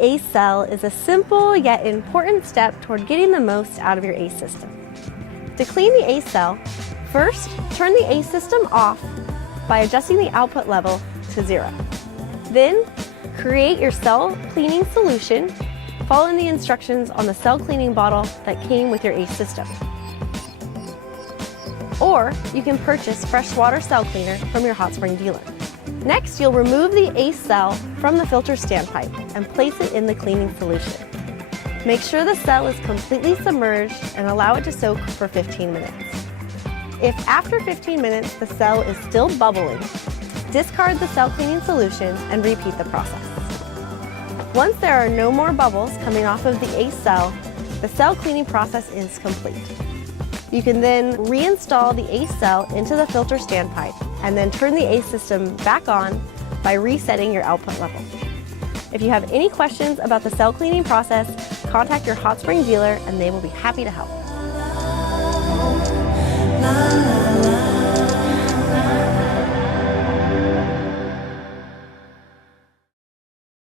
the ACE cell is a simple yet important step toward getting the most out of your ACE system. To clean the ACE cell, first turn the ACE system off by adjusting the output level to 0. Then create your cell cleaning solution, following the instructions on the cell cleaning bottle that came with your ACE system. Or you can purchase freshwater cell cleaner from your hot spring dealer. Next, you'll remove the ACE cell from the filter standpipe and place it in the cleaning solution. Make sure the cell is completely submerged and allow it to soak for 15 minutes. If after 15 minutes the cell is still bubbling, discard the cell cleaning solution and repeat the process. Once there are no more bubbles coming off of the ACE cell, the cell cleaning process is complete. You can then reinstall the ACE cell into the filter standpipe and then turn the ACE system back on by resetting your output level. If you have any questions about the cell cleaning process, contact your hot spring dealer and they will be happy to help.